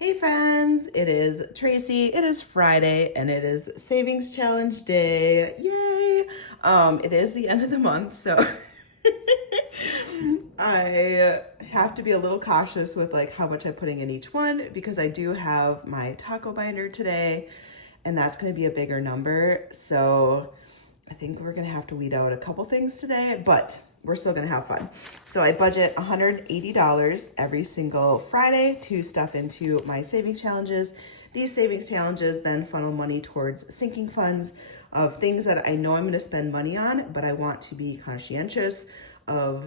Hey friends, it is Tracy. It is Friday and it is Savings Challenge Day. Yay! It is the end of the month, so I have to be a little cautious with like how much I'm putting in each one because I do have my taco binder today and that's going to be a bigger number. So I think we're going to have to weed out a couple things today, but we're still gonna have fun. So I budget $180 every single Friday to stuff into my savings challenges. These savings challenges then funnel money towards sinking funds of things that I know I'm gonna spend money on, but I want to be conscientious of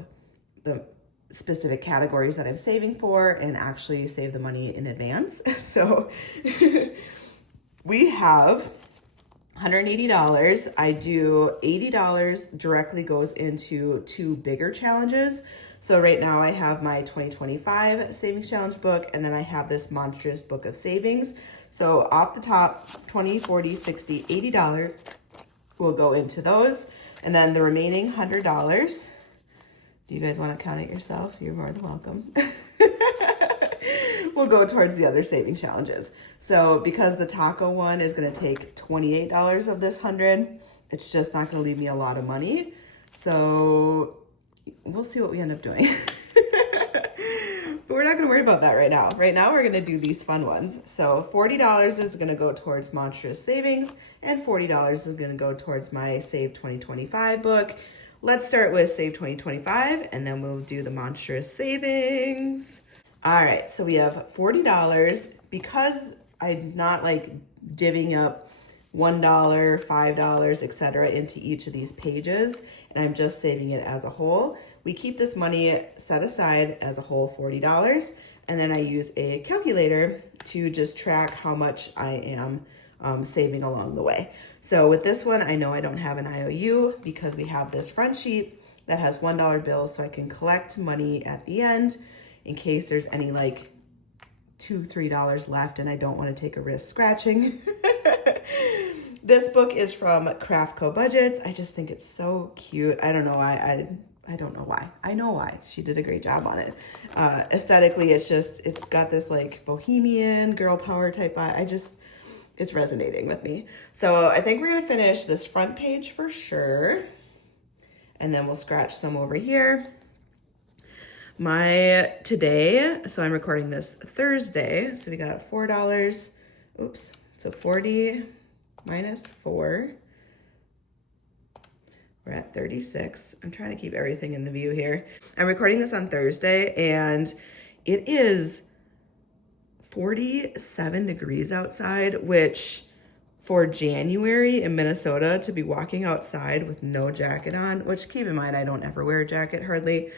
the specific categories that I'm saving for and actually save the money in advance. So we have $180. I do $80 directly goes into two bigger challenges. So right now I have my 2025 savings challenge book, and then I have this Monstrous book of savings. So off the top, 20, 40, 60, $80 will go into those. And then the remaining $100, do you guys want to count it yourself? You're more than welcome. Will go towards the other saving challenges. So because the taco one is going to take $28 of this 100, it's just not going to leave me a lot of money. So we'll see what we end up doing. But we're not going to worry about that right now. Right now we're going to do these fun ones. So $40 is going to go towards Monstrous Savings and $40 is going to go towards my Save 2025 book. Let's start with Save 2025 and then we'll do the Monstrous Savings. All right, so we have $40 because I'm not like divvying up $1, $5, etc. into each of these pages, and I'm just saving it as a whole. We keep this money set aside as a whole $40, and then I use a calculator to just track how much I am saving along the way. So with this one, I know I don't have an IOU because we have this front sheet that has $1 bills, so I can collect money at the end in case there's any like $2, $3 left and I don't want to take a risk scratching. This book is from Craft Co Budgets. I just think it's so cute. I don't know why. I don't know why. I know why. She did a great job on it. Aesthetically, it's got this like bohemian girl power type vibe. It's resonating with me. So I think we're gonna finish this front page for sure. And then we'll scratch some over here. So I'm recording this Thursday, so we got $4, oops, so 40 minus 4, we're at 36. I'm trying to keep everything in the view here. I'm recording this on Thursday, and it is 47 degrees outside, which for January in Minnesota, to be walking outside with no jacket on, which keep in mind, I don't ever wear a jacket hardly,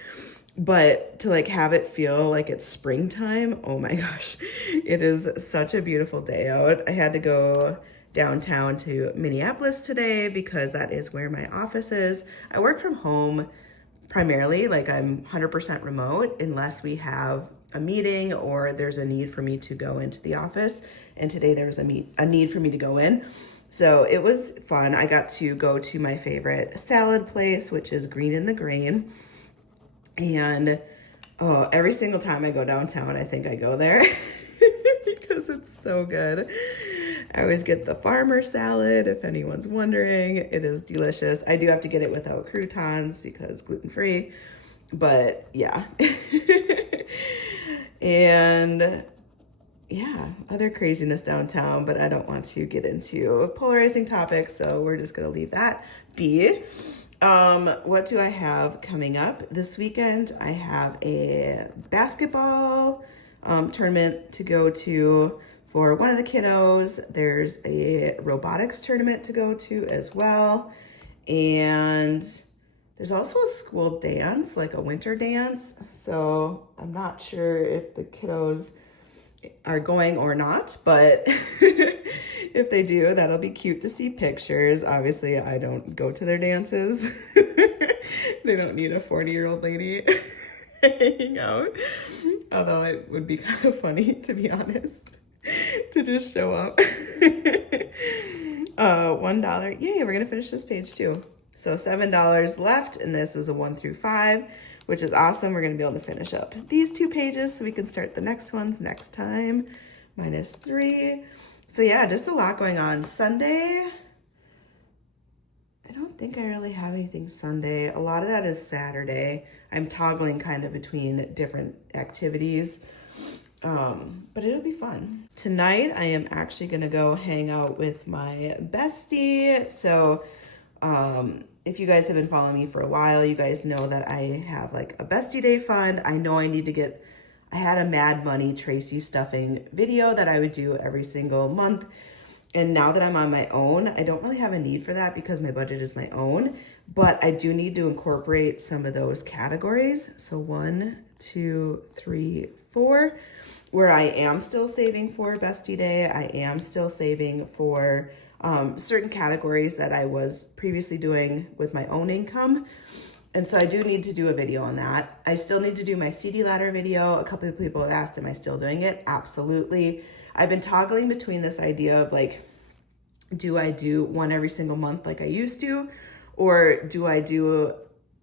but to like have it feel like it's springtime, oh my gosh, it is such a beautiful day out. I had to go downtown to Minneapolis today because that is where my office is. I work from home primarily, like I'm 100% remote unless we have a meeting or there's a need for me to go into the office. And today there was a need for me to go in. So it was fun. I got to go to my favorite salad place, which is Green in the Grain. And every single time I go downtown, I think I go there because it's so good. I always get the farmer salad, if anyone's wondering. It is delicious. I do have to get it without croutons because gluten-free, but yeah. And yeah, other craziness downtown, but I don't want to get into polarizing topics, so we're just gonna leave that be. What do I have coming up this weekend? I have a basketball tournament to go to for one of the kiddos. There's a robotics tournament to go to as well. And there's also a school dance, like a winter dance. So I'm not sure if the kiddos are going or not, but if they do, that'll be cute to see pictures. Obviously, I don't go to their dances. They don't need a 40-year-old lady hanging out. Although it would be kind of funny, to be honest, to just show up. $1. Yay, we're gonna finish this page too. So $7 left, and this is a 1 through 5, which is awesome. We're gonna be able to finish up these two pages so we can start the next ones next time. minus 3. So yeah, just a lot going on. Sunday, I don't think I really have anything Sunday. A lot of that is Saturday. I'm toggling kind of between different activities, but it'll be fun. Tonight, I am actually gonna go hang out with my bestie. So if you guys have been following me for a while, you guys know that I have like a bestie day fund. I know I need to get, I had a Mad Money Tracy stuffing video that I would do every single month. And now that I'm on my own, I don't really have a need for that because my budget is my own, but I do need to incorporate some of those categories. So 1, 2, 3, 4, where I am still saving for bestie day. I am still saving for certain categories that I was previously doing with my own income. And so I do need to do a video on that. I still need to do my CD ladder video. A couple of people have asked, am I still doing it? Absolutely. I've been toggling between this idea of like, do I do one every single month like I used to? Or do I do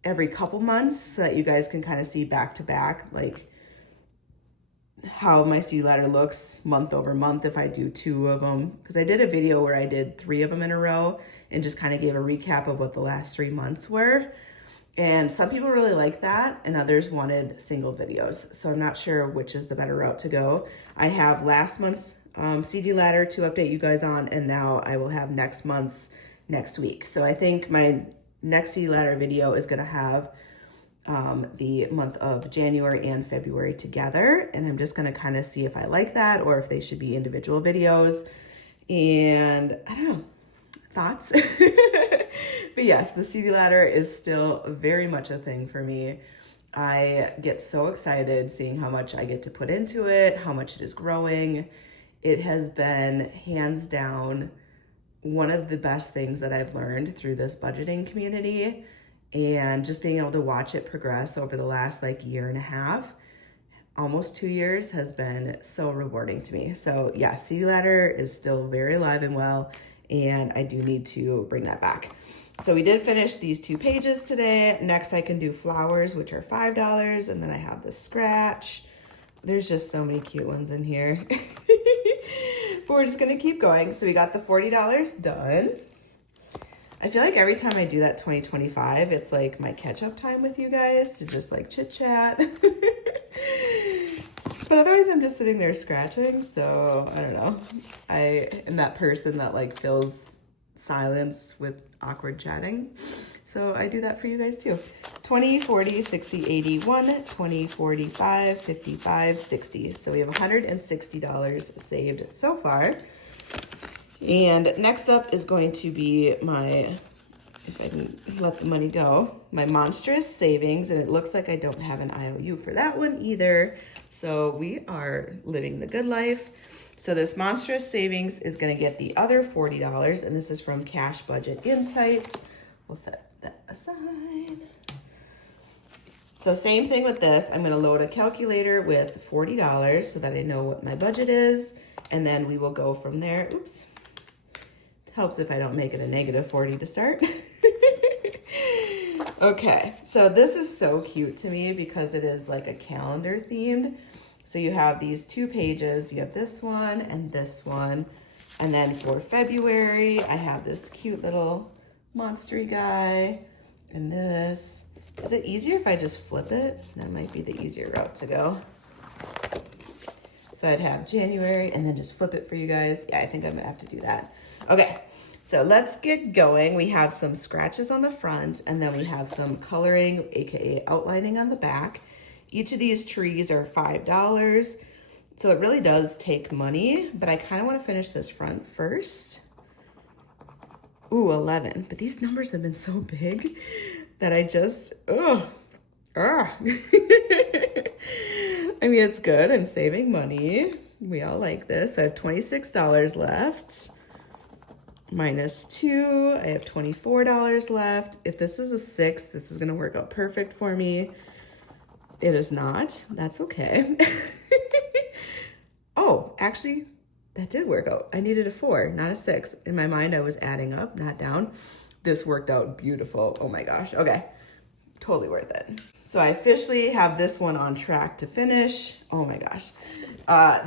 every couple months so that you guys can kind of see back to back, like how my CD ladder looks month over month if I do 2 of them. Because I did a video where I did 3 of them in a row and just kind of gave a recap of what the last 3 months were. And some people really like that and others wanted single videos. So I'm not sure which is the better route to go. I have last month's CD ladder to update you guys on, and now I will have next month's next week. So I think my next CD ladder video is gonna have the month of January and February together. And I'm just gonna kind of see if I like that or if they should be individual videos. And I don't know, thoughts? But yes, the CD ladder is still very much a thing for me. I get so excited seeing how much I get to put into it, how much it is growing. It has been hands down one of the best things that I've learned through this budgeting community, and just being able to watch it progress over the last like year and a half, almost 2 years, has been so rewarding to me. So yeah, CD ladder is still very alive and well, and I do need to bring that back. So we did finish these 2 pages today. Next I can do flowers, which are $5, and then I have the scratch. There's just so many cute ones in here. But we're just gonna keep going. So we got the $40 done. I feel like every time I do that 2025, it's like my catch-up time with you guys to just like chit chat. But otherwise I'm just sitting there scratching, so I don't know. I am that person that like fills silence with awkward chatting. So I do that for you guys too. 20, 40, 60, 80, 1, 20, 45, 55, 60. So we have $160 saved so far. And next up is going to be my, if I can let the money go, my Monstrous Savings. And it looks like I don't have an IOU for that one either. So we are living the good life. So this Monstrous Savings is gonna get the other $40, and this is from Cash Budget Insights. We'll set that aside. So same thing with this. I'm gonna load a calculator with $40 so that I know what my budget is, and then we will go from there. Oops. It helps if I don't make it a -40 to start. Okay, so this is so cute to me because it is like a calendar themed. So you have these 2 pages, you have this one and this one. And then for February, I have this cute little monstery guy and this. Is it easier if I just flip it? That might be the easier route to go. So I'd have January and then just flip it for you guys. Yeah, I think I'm gonna have to do that. Okay, so let's get going. We have some scratches on the front, and then we have some coloring, AKA outlining, on the back. Each of these trees are $5. So it really does take money, but I kind of want to finish this front first. Ooh, 11. But these numbers have been so big that I just, I mean, it's good. I'm saving money. We all like this. I have $26 left. -2. I have $24 left. If this is a 6, this is going to work out perfect for me. It is not. That's okay. Oh, actually, that did work out. I needed a 4, not a 6. In my mind, I was adding up, not down. This worked out beautiful. Oh my gosh. Okay. Totally worth it. So I officially have this one on track to finish. Oh my gosh.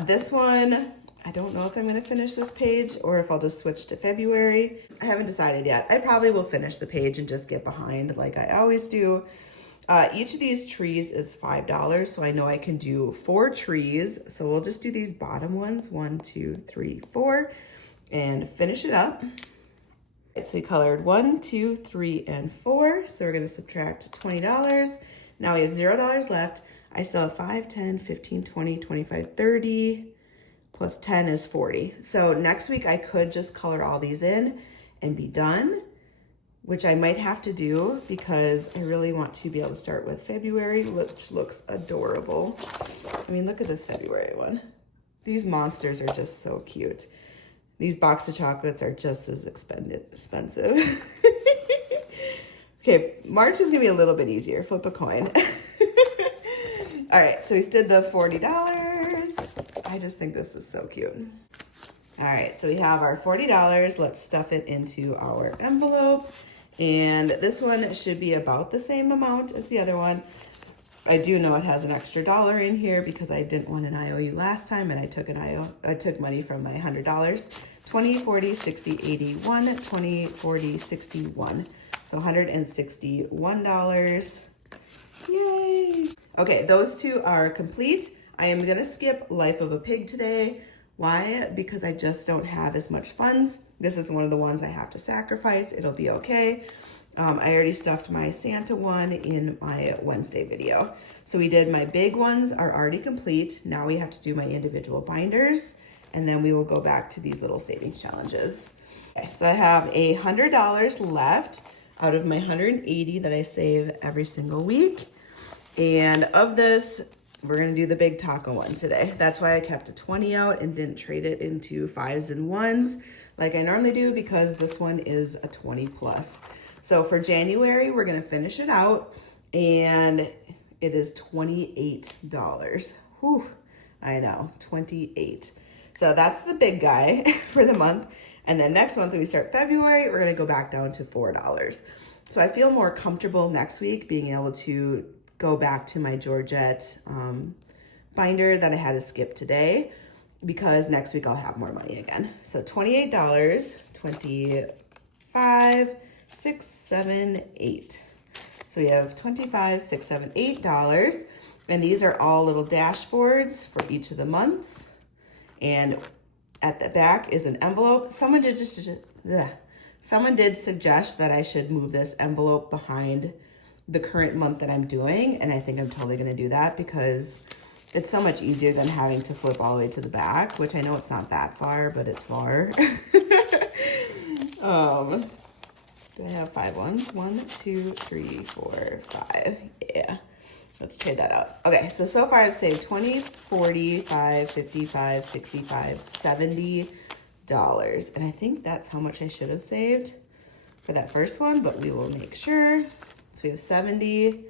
This one, I don't know if I'm gonna finish this page or if I'll just switch to February. I haven't decided yet. I probably will finish the page and just get behind like I always do. Each of these trees is $5, so I know I can do 4 trees. So we'll just do these bottom ones, 1, 2, 3, 4, and finish it up. Right, so we colored 1, 2, 3, and 4. So we're gonna subtract $20. Now we have $0 left. I still have 5, 10, 15, 20, 25, 30, plus 10 is 40. So next week I could just color all these in and be done, which I might have to do because I really want to be able to start with February, which looks adorable. I mean, look at this February one. These monsters are just so cute. These box of chocolates are just as expensive. Okay, March is gonna be a little bit easier. Flip a coin. All right, so we did the $40. I just think this is so cute. All right, so we have our $40. Let's stuff it into our envelope. And this one should be about the same amount as the other one. I do know it has an extra $1 in here because I didn't want an IOU last time and I took money from my $100. 20, 40, 60, 81, 20, 40, 61. So $161. Yay. Okay, those two are complete. I am gonna skip Life of a Pig today. Why? Because I just don't have as much funds. This is one of the ones I have to sacrifice. It'll be okay. I already stuffed my Santa one in my Wednesday video. So we did my big ones are already complete. Now we have to do my individual binders and then we will go back to these little savings challenges. Okay, so I have $100 left out of my 180 that I save every single week. And of this, we're gonna do the big taco one today. That's why I kept a 20 out and didn't trade it into 5s and 1s like I normally do because this one is a 20 plus. So for January, we're gonna finish it out and it is $28. Whew, I know, 28. So that's the big guy for the month. And then next month when we start February, we're gonna go back down to $4. So I feel more comfortable next week being able to go back to my Georgette binder that I had to skip today because next week I'll have more money again. So $28, 25, 6, 7, 8. So we have 25, 6, 7, $8. And these are all little dashboards for each of the months. And at the back is an envelope. Someone did suggest that I should move this envelope behind the current month that I'm doing, and I think I'm totally gonna do that because it's so much easier than having to flip all the way to the back, which I know it's not that far, but it's far. Do I have 5 ones? 1, 2, 3, 4, 5. Yeah, let's trade that out. Okay, so far I've saved 20, 45, 55, 65, $70. And I think that's how much I should have saved for that first one, but we will make sure. So we have 70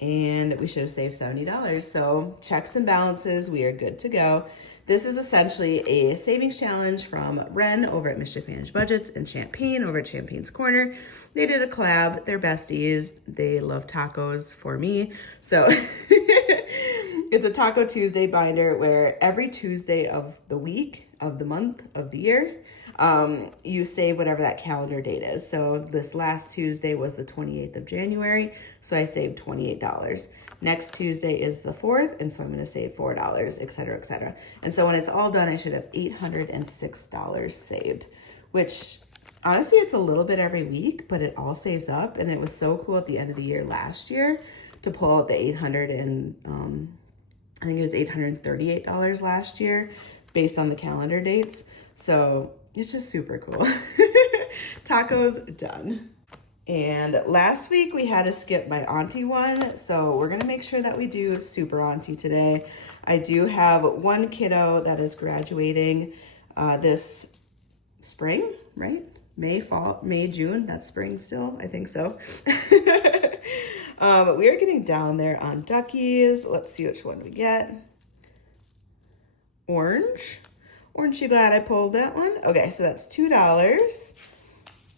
and we should have saved $70. So checks and balances, we are good to go. This is essentially a savings challenge from Ren over at Mischief Managed Budgets and Champagne over at Champagne's Corner. They did a collab, they're besties. They love tacos for me. So it's a Taco Tuesday binder where every Tuesday of the week, of the month, of the year, you save whatever that calendar date is. So this last Tuesday was the 28th of January, so I saved $28. Next Tuesday is the 4th, and so I'm gonna save $4, et cetera, et cetera. And so when it's all done, I should have $806 saved, which honestly, it's a little bit every week, but it all saves up. And it was so cool at the end of the year last year to pull out the I think it was $838 last year based on the calendar dates. So it's just super cool. Tacos done. And last week we had to skip my auntie one. So we're gonna make sure that we do super auntie today. I do have one kiddo that is graduating this spring, right? May, June, that's spring still, I think so. But we are getting down there on duckies. Let's see which one we get. Orange. Aren't you glad I pulled that one? Okay, so that's $2.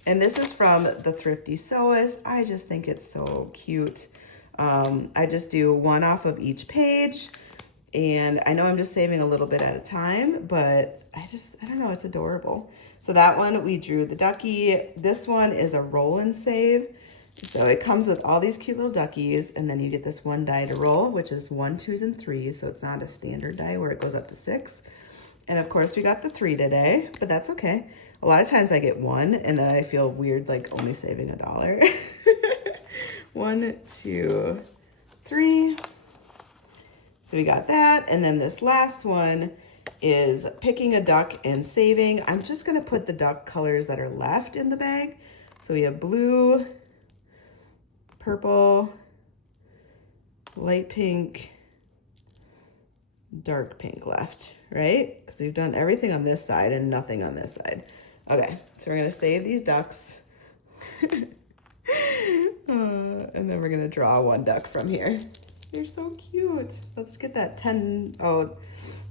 And this is from the Thrifty Sewist. I just think it's so cute. I just do one off of each page. And I know I'm just saving a little bit at a time, but I don't know, it's adorable. So that one, we drew the ducky. This one is a roll and save. So it comes with all these cute little duckies, and then you get this one die to roll, which is 1, 2s, and 3s. So it's not a standard die where it goes up to 6. And of course we got the 3 today, but that's okay. A lot of times I get 1 and then I feel weird, like only saving $1. 1, 2, 3. So we got that. And then this last one is picking a duck and saving. I'm just gonna put the duck colors that are left in the bag. So we have blue, purple, light pink, dark pink left, right? Because we've done everything on this side and nothing on this side. Okay, so we're gonna save these ducks. And then we're gonna draw one duck from here. They're so cute. Let's get that 10, oh,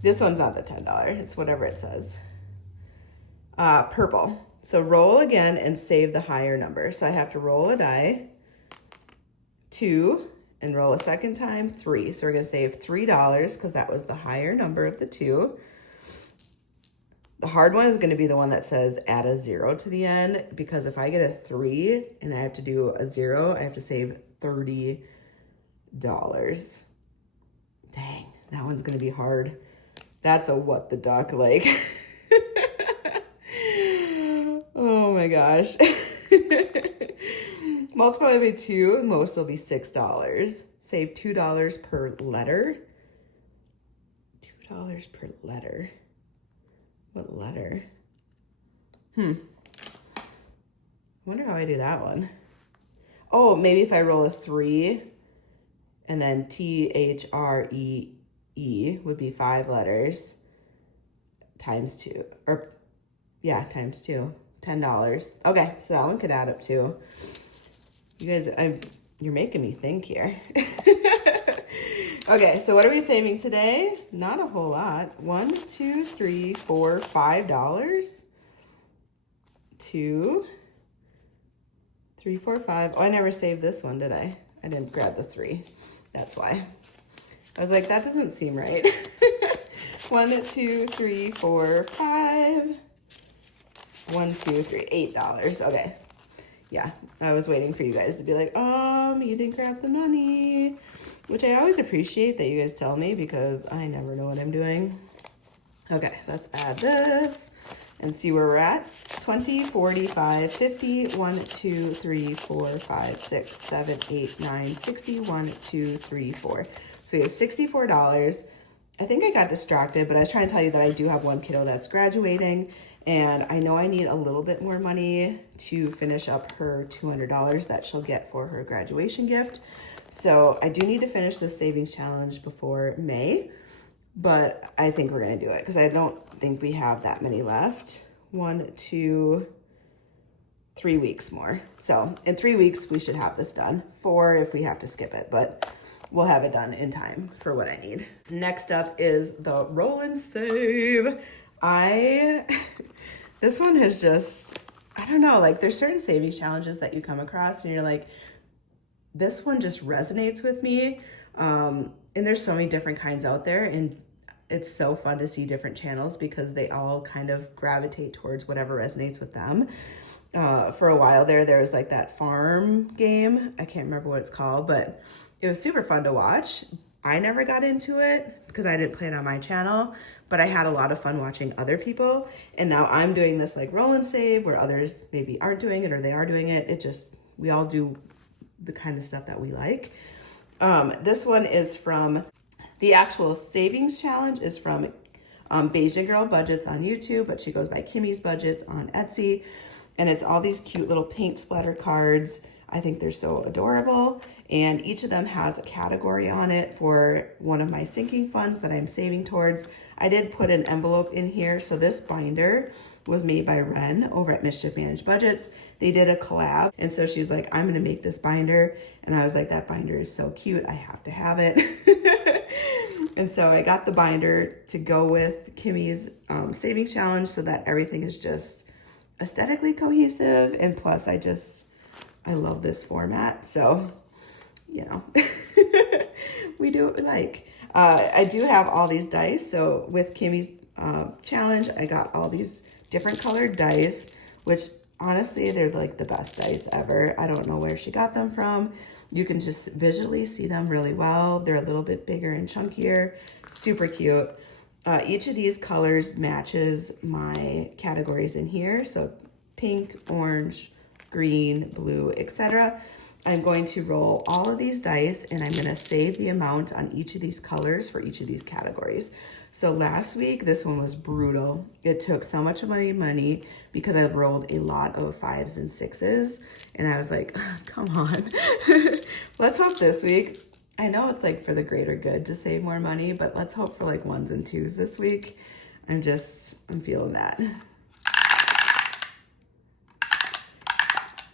this one's not the $10, it's whatever it says. Purple. So roll again and save the higher number. So I have to roll a die, 2, and roll a second time, 3. So we're gonna save $3 because that was the higher number of the 2. The hard one is gonna be the one that says add a 0 to the end, because if I get a 3 and I have to do a 0, I have to save $30. Dang, that one's gonna be hard. That's a what the duck, like. Oh my gosh. Multiply by 2, most will be $6. Save $2 per letter. $2 per letter. What letter? I wonder how I do that one. Oh, maybe if I roll a 3 and then THREE would be 5 letters times 2, or yeah, times 2, $10. Okay, so that one could add up too. You guys, you're making me think here. Okay, so what are we saving today? Not a whole lot. 1, 2, 3, 4, $5. 2, 3, 4, 5. Oh, I never saved this one, did I? I didn't grab the 3. That's why. I was like, that doesn't seem right. 1, 2, 3, 4, 5. 1, 2, 3, $8. Okay. Yeah, I was waiting for you guys to be like, you didn't grab the money, which I always appreciate that you guys tell me because I never know what I'm doing. Okay, let's add this and see where we're at. 20, 45, 50, 1, 2, 3, 4, 5, 6, 7, 8, 9, 60, 1, 2, 3, 4. So we have $64. I think I got distracted, but I was trying to tell you that I do have one kiddo that's graduating, and I know I need a little bit more money to finish up her $200 that she'll get for her graduation gift. So I do need to finish this savings challenge before May, but I think we're gonna do it because I don't think we have that many left. 1, 2, 3 weeks more. So in 3 weeks, we should have this done. 4 if we have to skip it, but we'll have it done in time for what I need. Next up is the roll and save. This one has just, I don't know, like there's certain savings challenges that you come across and you're like, this one just resonates with me. And there's so many different kinds out there, and it's so fun to see different channels because they all kind of gravitate towards whatever resonates with them. For a while there was like that farm game. I can't remember what it's called, but it was super fun to watch. I never got into it because I didn't play it on my channel, but I had a lot of fun watching other people. And now I'm doing this like roll and save where others maybe aren't doing it or they are doing it. It just, we all do the kind of stuff that we like. This one is from, the actual savings challenge is from Beijing Girl Budgets on YouTube, but she goes by Kimmy's Budgets on Etsy. And it's all these cute little paint splatter cards. I think they're so adorable. And each of them has a category on it for one of my sinking funds that I'm saving towards. I did put an envelope in here. So this binder was made by Ren over at Mischief Managed Budgets. They did a collab. And so she's like, I'm gonna make this binder. And I was like, that binder is so cute. I have to have it. And so I got the binder to go with Kimmy's savings challenge so that everything is just aesthetically cohesive. And plus I love this format. So, you know, we do it like, I do have all these dice. So with Kimmy's challenge, I got all these different colored dice, which honestly, they're like the best dice ever. I don't know where she got them from. You can just visually see them really well. They're a little bit bigger and chunkier, super cute. Each of these colors matches my categories in here. So pink, orange, green, blue, etc. I'm going to roll all of these dice and I'm gonna save the amount on each of these colors for each of these categories. So last week, this one was brutal. It took so much of my money because I rolled a lot of 5s and 6s. And I was like, come on. Let's hope this week, I know it's like for the greater good to save more money, but let's hope for like 1s and 2s this week. I'm feeling that.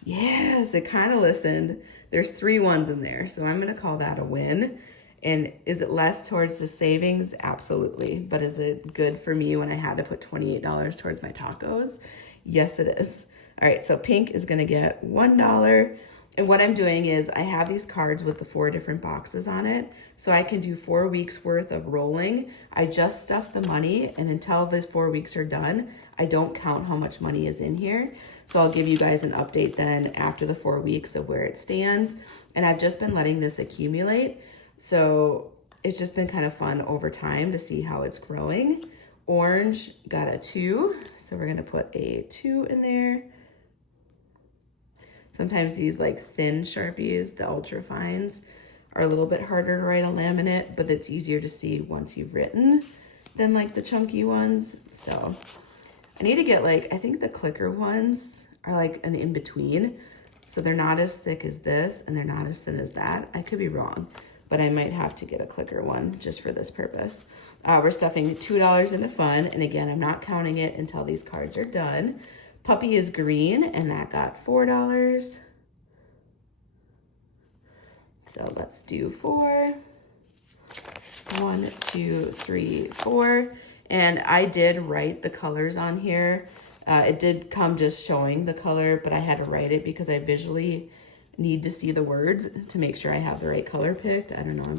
Yes, it kind of listened. There's 3 1s in there, so I'm gonna call that a win. And is it less towards the savings? Absolutely. But is it good for me when I had to put $28 towards my tacos? Yes, it is. All right, so pink is gonna get $1. And what I'm doing is I have these cards with the 4 different boxes on it. So I can do 4 weeks worth of rolling. I just stuff the money, and until the 4 weeks are done, I don't count how much money is in here. So I'll give you guys an update then after the 4 weeks of where it stands. And I've just been letting this accumulate. So it's just been kind of fun over time to see how it's growing. Orange got a 2. So we're gonna put a 2 in there. Sometimes these like thin Sharpies, the ultra fines, are a little bit harder to write on laminate, but it's easier to see once you've written than like the chunky ones. So I need to get like, I think the clicker ones are like an in-between. So they're not as thick as this and they're not as thin as that. I could be wrong, but I might have to get a clicker one just for this purpose. We're stuffing $2 into fun. And again, I'm not counting it until these cards are done. Puppy is green and that got $4. So let's do 4. 1, 2, 3, 4. And I did write the colors on here. It did come just showing the color, but I had to write it because I visually need to see the words to make sure I have the right color picked. I don't know,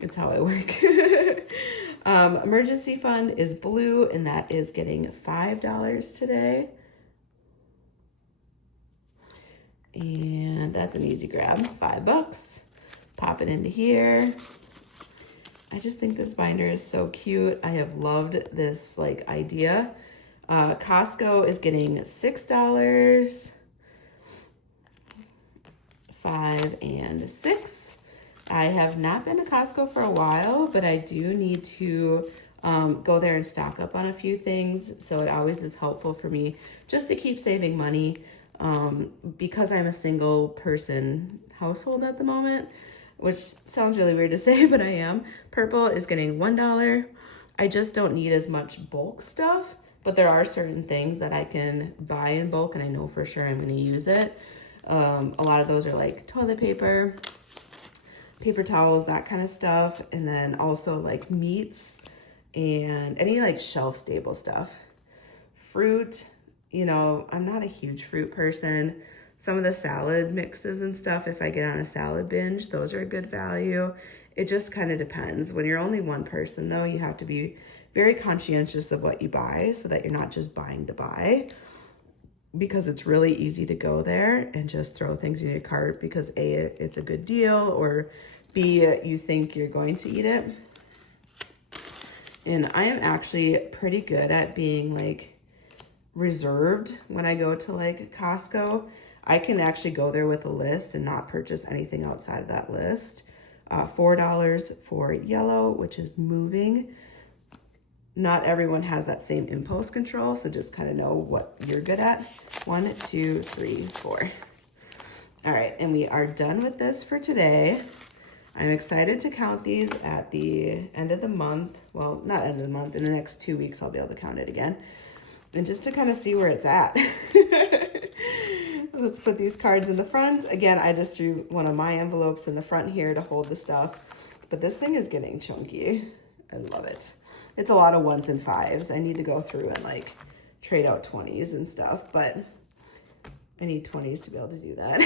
it's how I work. Emergency fund is blue and that is getting $5 today. And that's an easy grab, $5. Pop it into here. I just think this binder is so cute. I have loved this like idea. Costco is getting $6. 5 and 6. I have not been to Costco for a while, but I do need to go there and stock up on a few things. So it always is helpful for me just to keep saving money because I'm a single person household at the moment, which sounds really weird to say, but I am. Purple is getting $1. I just don't need as much bulk stuff, but there are certain things that I can buy in bulk and I know for sure I'm going to use it. A lot of those are like toilet paper, paper towels, that kind of stuff. And then also like meats and any like shelf stable stuff. Fruit, you know, I'm not a huge fruit person. Some of the salad mixes and stuff, if I get on a salad binge, those are a good value. It just kind of depends. When you're only one person though, you have to be very conscientious of what you buy so that you're not just buying to buy, because it's really easy to go there and just throw things in your cart because A, it's a good deal, or B, you think you're going to eat it. And I am actually pretty good at being like reserved when I go to like Costco. I can actually go there with a list and not purchase anything outside of that list. $4 for yellow, which is moving. Not everyone has that same impulse control, so just kind of know what you're good at. 1, 2, 3, 4. All right, and we are done with this for today. I'm excited to count these at the end of the month. Well, not end of the month. In the next 2 weeks, I'll be able to count it again. And just to kind of see where it's at. Let's put these cards in the front. Again, I just threw one of my envelopes in the front here to hold the stuff. But this thing is getting chunky. I love it. It's a lot of 1s and 5s. I need to go through and like trade out 20s and stuff, but I need 20s to be able to do that.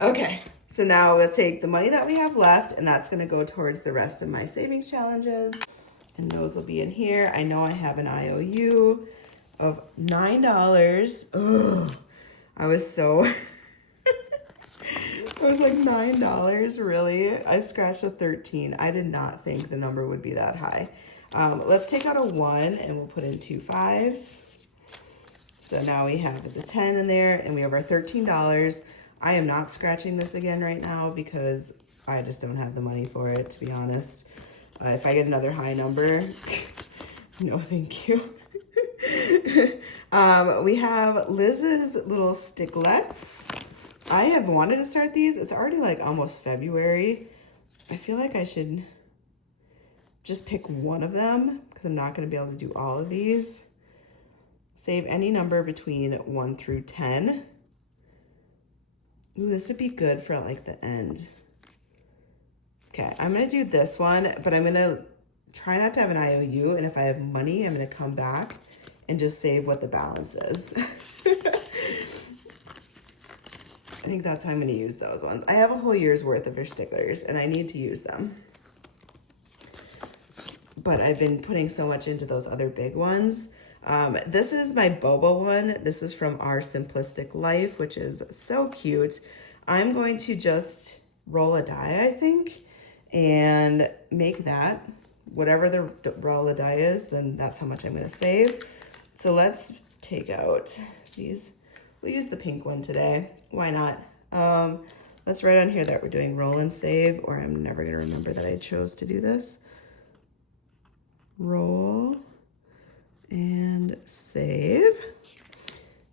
Okay, so now we'll take the money that we have left, and that's gonna go towards the rest of my savings challenges. And those will be in here. I know I have an IOU of $9. Ugh, I was so, I was like $9, really? I scratched a 13. I did not think the number would be that high. Let's take out a 1 and we'll put in 2 5s. So now we have the 10 in there and we have our $13. I am not scratching this again right now because I just don't have the money for it, to be honest. If I get another high number, no thank you. We have Liz's little sticklets. I have wanted to start these. It's already like almost February. I feel like I should just pick one of them because I'm not going to be able to do all of these. Save any number between 1 through 10. Ooh, this would be good for like the end. Okay, I'm gonna do this one, but I'm gonna try not to have an IOU, and if I have money, I'm gonna come back and just save what the balance is. I think that's how I'm gonna use those ones. I have a whole year's worth of your sticklers, and I need to use them. But I've been putting so much into those other big ones. This is my Boba one. This is from Our Simplistic Life, which is so cute. I'm going to just roll a die, I think, and make that whatever the roll of die is, then that's how much I'm going to save. So let's take out these. We'll use the pink one today. Why not? Let's write on here that we're doing roll and save, or I'm never going to remember that I chose to do this. Roll and save.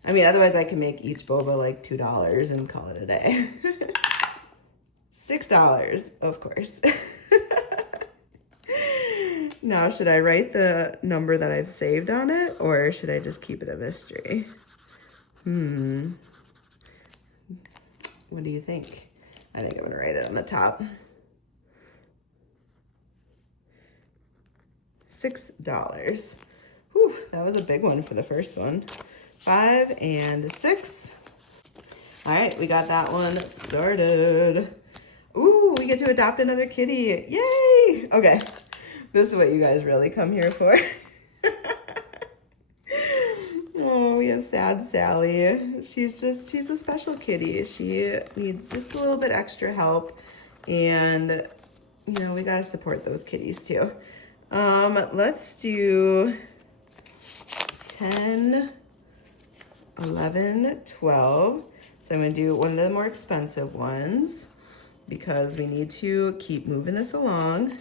I mean, otherwise I can make each boba like $2 and call it a day. $6, of course. Now, should I write the number that I've saved on it, or should I just keep it a mystery? What do you think? I think I'm gonna write it on the top. $6. Whew, that was a big one for the first one. 5 and 6. All right, we got that one started. Ooh, we get to adopt another kitty. Yay! Okay, this is what you guys really come here for. Oh, we have sad Sally. She's a special kitty. She needs just a little bit extra help, and you know, we gotta support those kitties too. Let's do 10, 11, 12. So I'm gonna do one of the more expensive ones because we need to keep moving this along.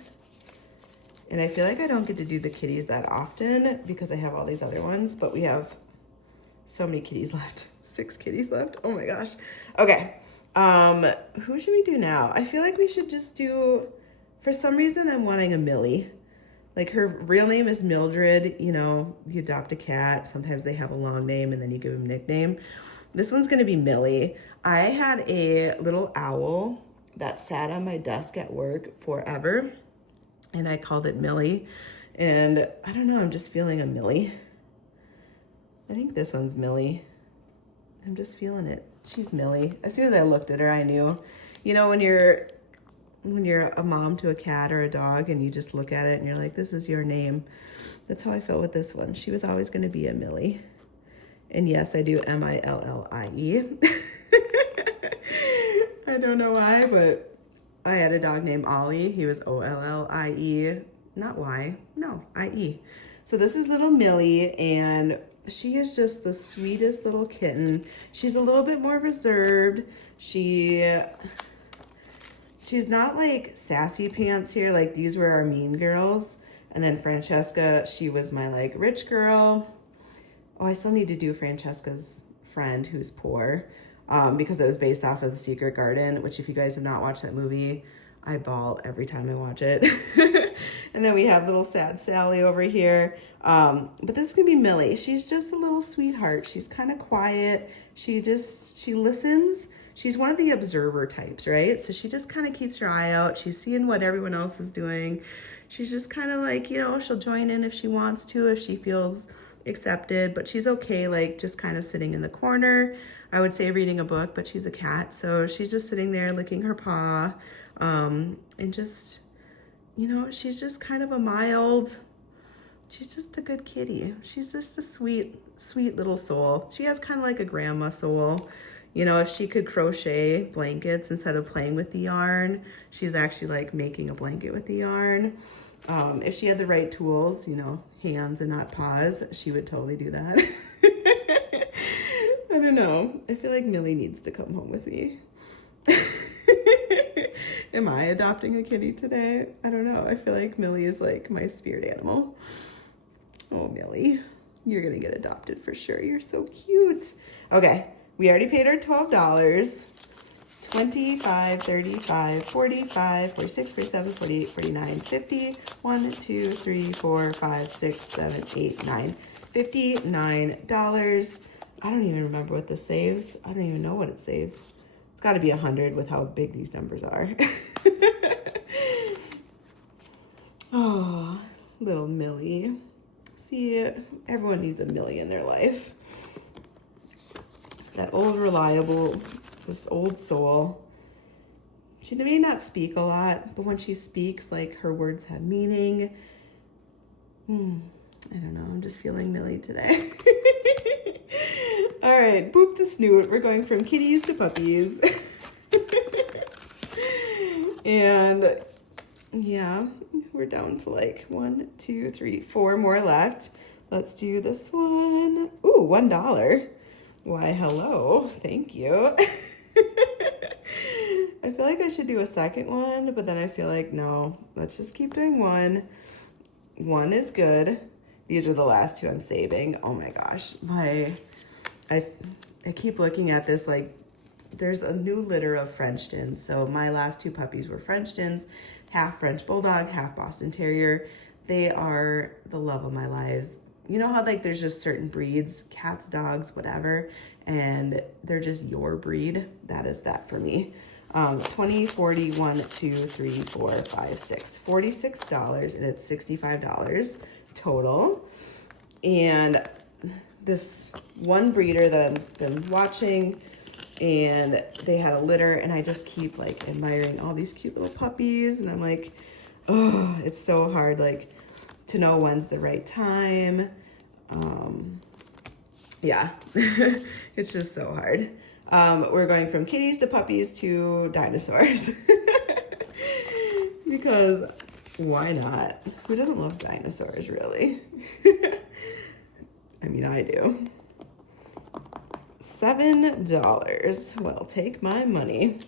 And I feel like I don't get to do the kitties that often because I have all these other ones, but we have so many kitties left. 6 kitties left. Oh my gosh. Okay. Who should we do now? I feel like we should just do, for some reason, I'm wanting a Millie. Like, her real name is Mildred. You know, you adopt a cat. Sometimes they have a long name and then you give them a nickname. This one's going to be Millie. I had a little owl that sat on my desk at work forever, and I called it Millie. And I don't know, I'm just feeling a Millie. I think this one's Millie. I'm just feeling it. She's Millie. As soon as I looked at her, I knew. You know, when you're a mom to a cat or a dog and you just look at it and you're like, this is your name. That's how I felt with this one. She was always going to be a Millie. And yes, I do M-I-L-L-I-E. I don't know why, but I had a dog named Ollie. He was O-L-L-I-E. Not Y. No, I-E. So this is little Millie, and she is just the sweetest little kitten. She's a little bit more reserved. She's not like sassy pants here. Like, these were our mean girls. And then Francesca, she was my like rich girl. Oh, I still need to do Francesca's friend who's poor, because it was based off of The Secret Garden, which if you guys have not watched that movie, I bawl every time I watch it. And then we have little sad Sally over here. But this is gonna be Millie. She's just a little sweetheart. She's kind of quiet. She listens. She's one of the observer types, right? So she just kind of keeps her eye out. She's seeing what everyone else is doing. She's just kind of like, you know, she'll join in if she wants to, if she feels accepted, but she's okay, like just kind of sitting in the corner. I would say reading a book, but she's a cat, so she's just sitting there licking her paw, and just, you know, she's just kind of a mild, she's just a good kitty. She's just a sweet, sweet little soul. She has kind of like a grandma soul. You know, if she could crochet blankets instead of playing with the yarn, she's actually like making a blanket with the yarn. If she had the right tools, you know, hands and not paws, she would totally do that. I don't know. I feel like Millie needs to come home with me. Am I adopting a kitty today? I don't know. I feel like Millie is like my spirit animal. Oh, Millie, you're gonna get adopted for sure. You're so cute. Okay, we already paid our $12. 25, 35, 45, 46, 47, 48, 49, 50. 1, 2, 3, 4, 5, 6, 7, 8, 9. $59. I don't even remember what this saves. I don't even know what it saves. It's got to be 100 with how big these numbers are. Oh, little Millie. See, everyone needs a Millie in their life. That old reliable, this old soul. She may not speak a lot, but when she speaks, like, her words have meaning. I don't know, I'm just feeling Millie today. All right, boop to Snoot. We're going from kitties to puppies. And yeah, we're down to like 1, 2, 3, 4 more left. Let's do this one. Ooh, $1. Why, hello, thank you. I feel like I should do a second one, but then I feel like, no, let's just keep doing one. One is good. These are the last two I'm saving. Oh my gosh, I keep looking at this, like, there's a new litter of Frenchtons. So my last two puppies were Frenchtons, half French Bulldog, half Boston Terrier. They are the love of my lives. You know how, like, there's just certain breeds, cats, dogs, whatever, and they're just your breed? That is that for me. 20, 40, 1, 2, 3, 4, 5, 6. $46, and it's $65 total. And this one breeder that I've been watching, and they had a litter, and I just keep like admiring all these cute little puppies, and I'm like, oh, it's so hard, like, to know when's the right time. Yeah, it's just so hard. We're going from kitties to puppies to dinosaurs. Because why not? Who doesn't love dinosaurs, really? I mean, I do. $7. Well, take my money.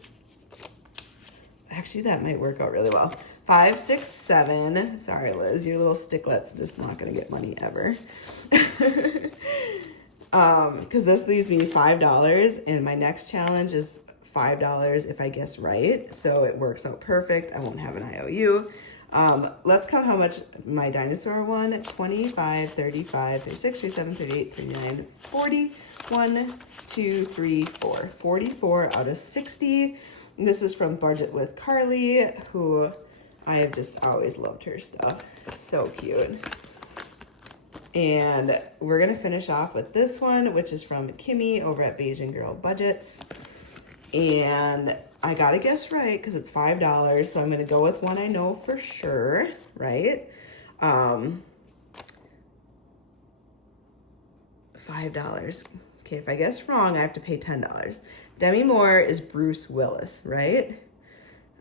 Actually, that might work out really well. 5, 6, 7. Sorry, Liz, your little sticklet's just not gonna get money ever. Because this leaves me $5, and my next challenge is $5 if I guess right. So it works out perfect. I won't have an IOU. Let's count how much my dinosaur won. 25, 35, 36, 37, 38, 39, 40. 1, 2, 3, 4. 44 out of 60. And this is from Budget with Carly, who I have just always loved her stuff. So cute. And we're gonna finish off with this one, which is from Kimmy over at Beijing Girl Budgets. And I gotta guess right because it's $5, so I'm gonna go with one I know for sure, right? $5. Okay, if I guess wrong, I have to pay $10. Demi Moore is Bruce Willis, right?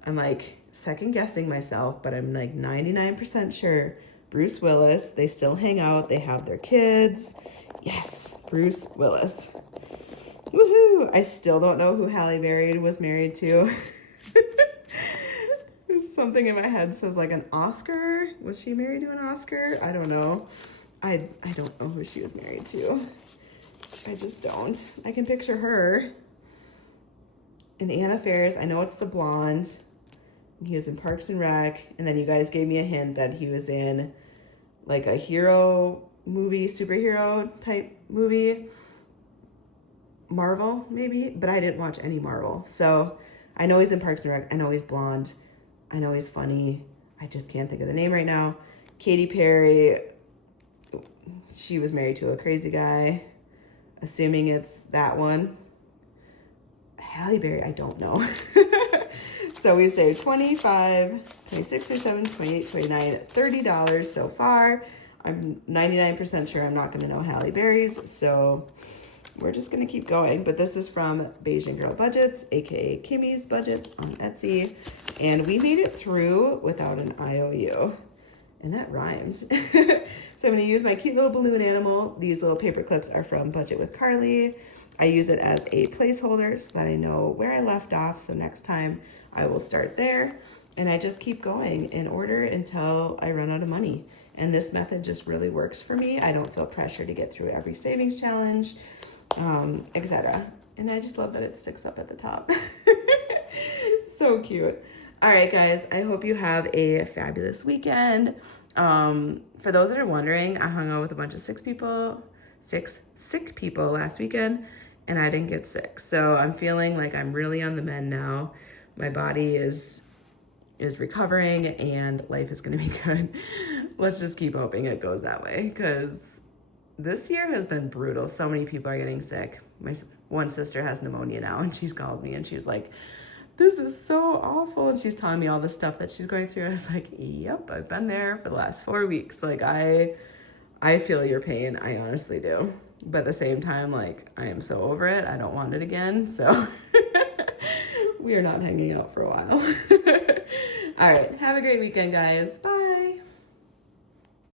I'm like second guessing myself, but I'm like 99% sure. Bruce Willis, they still hang out, they have their kids. Yes, Bruce Willis. Woohoo! I still don't know who Halle Berry was married to. Something in my head says like an Oscar. Was she married to an Oscar? I don't know. I don't know who she was married to. I just don't. I can picture her. And Anna Faris, I know it's the blonde. He was in Parks and Rec. And then you guys gave me a hint that he was in like a hero movie, superhero type movie. Marvel, maybe, but I didn't watch any Marvel. So I know he's in Parks and Rec. I know he's blonde. I know he's funny. I just can't think of the name right now. Katy Perry. She was married to a crazy guy. Assuming it's that one. Halle Berry, I don't know. So we saved $25, $26, $27, $28, $29, $30 so far. I'm 99% sure I'm not going to know Halle Berry's, so we're just going to keep going. But this is from Beijing Girl Budgets, aka Kimmy's Budgets on Etsy. And we made it through without an IOU. And that rhymed. So I'm going to use my cute little balloon animal. These little paper clips are from Budget with Carly. I use it as a placeholder so that I know where I left off. So next time I will start there. And I just keep going in order until I run out of money. And this method just really works for me. I don't feel pressure to get through every savings challenge, etc. And I just love that it sticks up at the top. So cute. All right, guys, I hope you have a fabulous weekend. For those that are wondering, I hung out with a bunch of sick people last weekend, and I didn't get sick. So I'm feeling like I'm really on the mend now. My body is recovering and life is gonna be good. Let's just keep hoping it goes that way, because this year has been brutal. So many people are getting sick. My one sister has pneumonia now, and she's called me and she's like, this is so awful. And she's telling me all the stuff that she's going through. And I was like, yep, I've been there for the last 4 weeks. Like I feel your pain. I honestly do. But at the same time, like, I am so over it. I don't want it again. So we are not hanging out for a while. All right. Have a great weekend, guys. Bye.